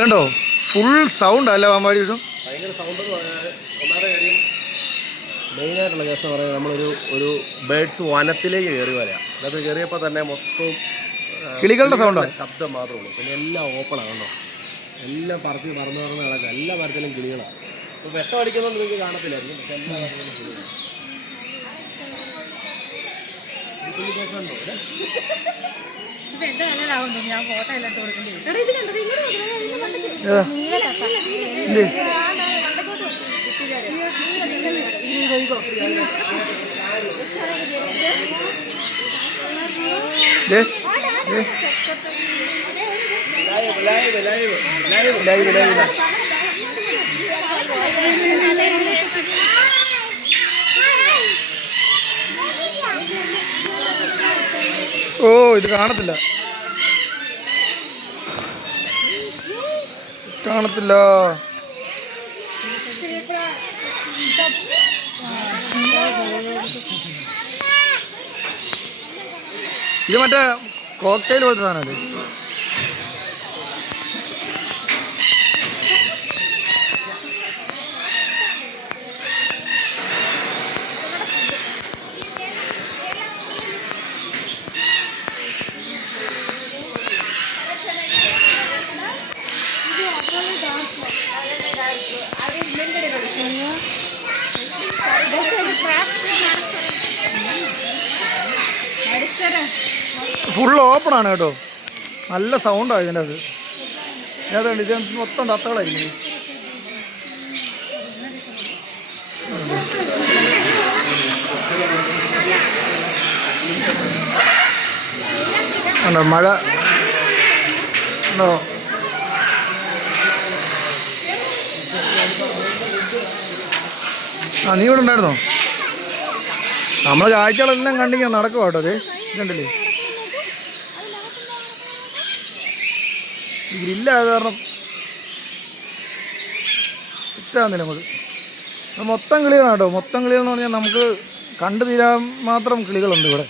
ഇതുണ്ടോ full sound അല്ല പാമ്പാടി വിഷു ഭയങ്കര സൗണ്ട് എന്ന് പറഞ്ഞാൽ ഒന്നാമത്തെ കാര്യം മെയിനായിട്ടുള്ള കേസ് എന്ന് പറഞ്ഞാൽ ഒരു ബേഡ്സ് വനത്തിലേക്ക് കയറി വരാം. അത് കയറിയപ്പോൾ തന്നെ മൊത്തം കിളികളുടെ സൗണ്ടാണ്, ശബ്ദം മാത്രമേ ഉള്ളൂ. പിന്നെ എല്ലാം ഓപ്പണാണ് കേട്ടോ, എല്ലാം പറന്ന് നടക്കുക. എല്ലാ മരത്തിലും കിളികളാണ്. ഇപ്പോൾ വെട്ടം അടിക്കുന്നതുകൊണ്ട് നിങ്ങൾക്ക് കാണത്തില്ലായിരിക്കും, പക്ഷെ എല്ലാ മരത്തിലും കിളികളാണ്. ഞാൻ ഫോട്ടോ എല്ലാം കൊടുക്കേണ്ടി ഓ ഇത് കാണത്തില്ല കാണത്തില്ല. ഇത് മറ്റേ കോക്ടെയിൽ പോലത്തെ സാധനമല്ലേ? ഫുൾ ഓപ്പൺ ആണ് കേട്ടോ, നല്ല സൗണ്ടാണ് ഇതിൻ്റെ അത്. ഏതാണ്ട് ഇത് മൊത്തം തത്തകളായിരിക്കും. ഉണ്ടോ മഴ ഉണ്ടോ? ആ നീ ഇവിടെ ഉണ്ടായിരുന്നോ? നമ്മൾ കാഴ്ചകളെല്ലാം കണ്ടിങ്ങനെ നടക്കുക കേട്ടോ. അതെ ഇതുണ്ടല്ലേ, ഗ്രില്ലായത് കാരണം ഇട്ടാകുന്നില്ല അങ്ങോട്ട്. മൊത്തം കിളികളാണ് കേട്ടോ, മൊത്തം കിളികളെന്ന് പറഞ്ഞാൽ നമുക്ക് കണ്ടു തീരാൻ മാത്രം കിളികളുണ്ട് ഇവിടെ.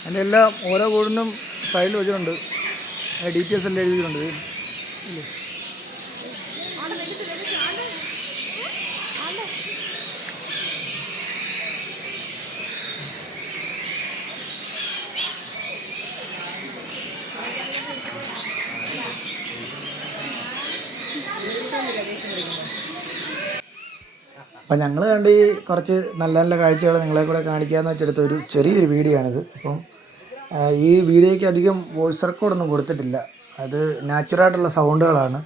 അതിൻ്റെ എല്ലാം ഓരോ കൂടിനും സൈഡിൽ വെച്ചിട്ടുണ്ട്, DTS എല്ലാം എഴുതിയിട്ടുണ്ട് ഇല്ലേ. അപ്പം ഞങ്ങൾ കണ്ട് ഈ കുറച്ച് നല്ല നല്ല കാഴ്ചകൾ നിങ്ങളെ കൂടെ കാണിക്കാമെന്ന് വെച്ചെടുത്ത ഒരു ചെറിയൊരു വീഡിയോ ആണിത്. അപ്പം ഈ വീഡിയോയ്ക്ക് അധികം വോയിസ് റെക്കോർഡൊന്നും കൊടുത്തിട്ടില്ല, അത് നാച്ചുറായിട്ടുള്ള സൗണ്ടുകളാണ്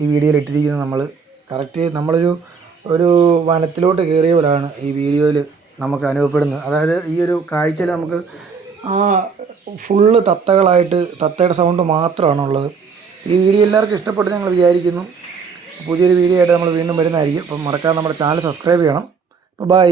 ഈ വീഡിയോയിൽ ഇട്ടിരിക്കുന്നത്. നമ്മൾ കറക്റ്റ് ഒരു വനത്തിലോട്ട് കയറിയ പോലെയാണ് ഈ വീഡിയോയിൽ നമുക്ക് അനുഭവപ്പെടുന്നത്. അതായത് ഈ ഒരു കാഴ്ചയിൽ നമുക്ക് ഫുള്ള് തത്തയുടെ സൗണ്ട് മാത്രമാണുള്ളത്. ഈ വീഡിയോ എല്ലാവർക്കും ഇഷ്ടപ്പെട്ട് ഞങ്ങൾ വിചാരിക്കുന്നു. പുതിയൊരു വീഡിയോ ആയിട്ട് നമ്മൾ വീണ്ടും വരുന്നതായിരിക്കും. അപ്പം മറക്കാതെ നമ്മുടെ ചാനൽ സബ്സ്ക്രൈബ് ചെയ്യണം. അപ്പോൾ ബൈ.